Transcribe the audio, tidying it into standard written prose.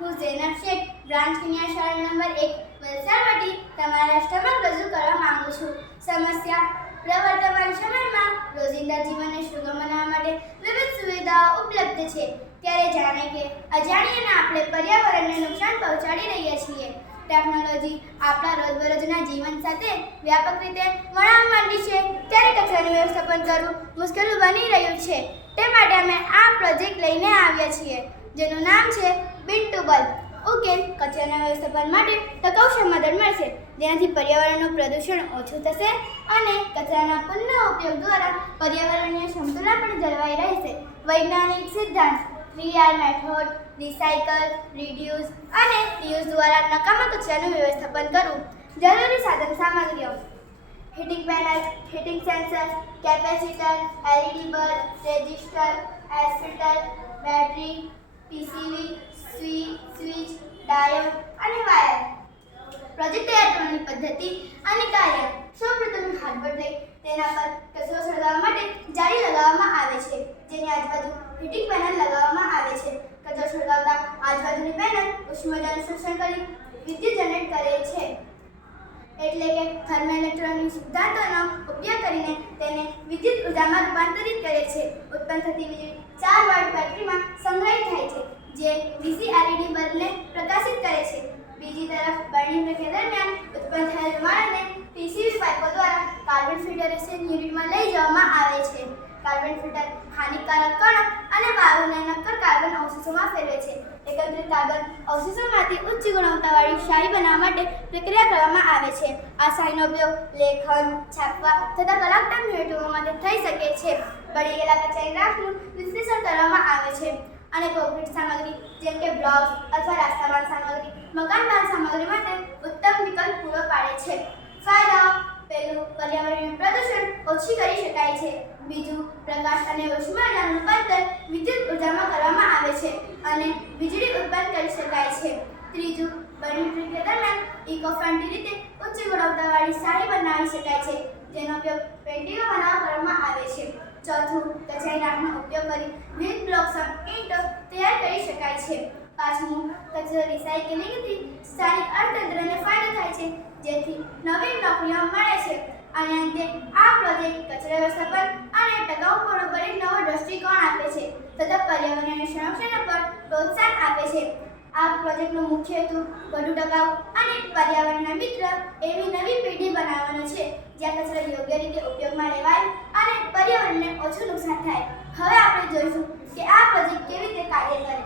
હું ઝૈનબ શેખ બ્રાન્ચ કન્યા શાળા નંબર 1 વલસાડમાંથી તમારા સમક્ષ રજૂ કરવા માંગુ છું. સમસ્યા: પ્રવર્તમાન સમયમાં રોજિંદા જીવનને સુગમ બનાવવા માટે વિવિધ સુવિધાઓ ઉપલબ્ધ છે, ત્યારે જાણે કે અજાણ્યાને આપણે પર્યાવરણને નુકસાન પહોંચાડી રહ્યા છીએ. ટેકનોલોજી આપણા રોજબરોજના જીવન સાથે વ્યાપક રીતે વણાવા માંડી છે, ત્યારે કચરાનું વ્યવસ્થાપન કરવું મુશ્કેલ બની રહ્યું છે. તે માટે અમે આ પ્રોજેક્ટ લઈને આવ્યા છીએ, જેનું નામ છે બિન ટુ બલ્બ. ઉકેલ: કચરાના વ્યવસ્થાપન માટે ટકાઉ સમાધાન મળશે, જેનાથી પર્યાવરણનું પ્રદૂષણ ઓછું થશે અને કચરાના પુનઃ ઉપયોગ દ્વારા પર્યાવરણીય સંતુલન પણ જળવાઈ રહેશે. વૈજ્ઞાનિક સિદ્ધાંત 3R મેથડ: રિસાયકલ, રિડ્યુસ અને રિયુઝ દ્વારા નકામા કચરાનું વ્યવસ્થાપન કરવું. જરૂરી સાધન સામગ્રીઓ: heating panel, heating sensor, capacitor, LED bulb, resistor, air filter, battery, PCB, switch, diode અને વાયર. પ્રોજેક્ટ તૈયાર કરવાની પદ્ધતિ અને કાર્ય: સૌપ્રથમ હાર્ડબોર્ડ લઈ તેના પર કચરો સળગાવવા માટે જાળી લગાવવામાં આવે છે, જેની આજુબાજુ હીટિંગ પેનલ લગાવવામાં આવે છે. કચરો સળગાવતા આજુબાજુની પેનલ ઉષ્માનું શોષણ કરી વિદ્યુત જનરેટ કરે છે, એટલે કે થર્મોઇલેક્ટ્રોનિક સિદ્ધાંતોનો ઉપયોગ કરીને તેને વિદ્યુત ઉર્જામાં રૂપાંતરિત કરે છે. ઉત્પન્ન થતી વીજળી 4 વોટ બેટરીમાં સંગ્રહિત થાય છે, જે DC LED બલ્બને પ્રકાશિત કરે છે. બીજી તરફ બર્નિંગ પ્રક્રિયા દરમિયાન ઉત્પન્ન થયેલ ધુમાડાને PCB પાઇપો દ્વારા કાર્બન ફિલ્ટરેશન યુનિટમાં લઈ જવામાં આવે છે. કાર્બન ફિલ્ટર હાનિકારક કણો અને વાયુને નક્કર કાર્બન અવશેષોમાં ફેરવે છે. એકત્રિત કાર્બન અવશેષોમાંથી ઉચ્ચ ગુણવત્તાવાળી શાઈ બનાવવા માટે પ્રક્રિયા કરવામાં આવે છે. આ શાઈનો ઉપયોગ લેખન, છાપવા તથા કલાત્મક હેતુઓ માટે થઈ શકે છે. બળી ગયેલા કચરાની રાખનું વિશ્લેષણ કરવામાં આવે છે અને કોંક્રીટ સામગ્રી જેમ કે બ્લોક્સ અથવા રાસ્તાબાંધ સામગ્રી મકાન બાંધ સામગ્રી માટે ઉત્તમ વિકલ્પ પૂરો પાડે છે. ફાયદાઓ: પહેલું, પર્યાવરણીય પ્રદૂષણ ઓછી કરી શકાય છે. બીજું, પ્રકાશ અને ઉષ્માનું રૂપાંતર વિદ્યુત ઉર્જામાં કરવામાં આવે છે અને વીજળી ઉત્પન્ન કરી શકાય છે. ત્રીજું, બર્નિંગ પ્રક્રિયા દરમિયાન ઇકો ફ્રેન્ડલી રીતે ઉચ્ચ ગુણવત્તાવાળી શાહી બનાવી શકાય છે, જેનો ઉપયોગ પેઇન્ટિંગો બનાવવા કરવામાં આવે છે. ચોથું, કચરાની રાખનો ઉપયોગ કરી વિવિધ બ્લોક્સ અને ઈંટો તૈયાર કરી શકાય છે. પાંચમું, કચરો રિસાયકલિંગથી સ્થાનિક અર્થતંત્રને ફાયદો થાય છે, જેથી નવીન નોકરીઓ મળે છે. અને અંતે આ પ્રોજેક્ટ કચરા વ્યવસ્થાપન અને ટકાઉપણું પર એક નવો દૃષ્ટિકોણ આપે છે તથા પર્યાવરણીય સંરક્ષણ પર પ્રોત્સાહન આપે છે. આ પ્રોજેક્ટનો મુખ્ય હેતુ વધુ ટકાઉ અને પર્યાવરણના મિત્ર એવી નવી પેઢી બનાવવાનો છે, જ્યાં કચરો યોગ્ય રીતે ઉપયોગમાં લેવાય અને પર્યાવરણને ઓછું નુકસાન થાય. હવે આપણે જોઈશું કે આ પ્રોજેક્ટ કેવી રીતે કાર્ય કરે.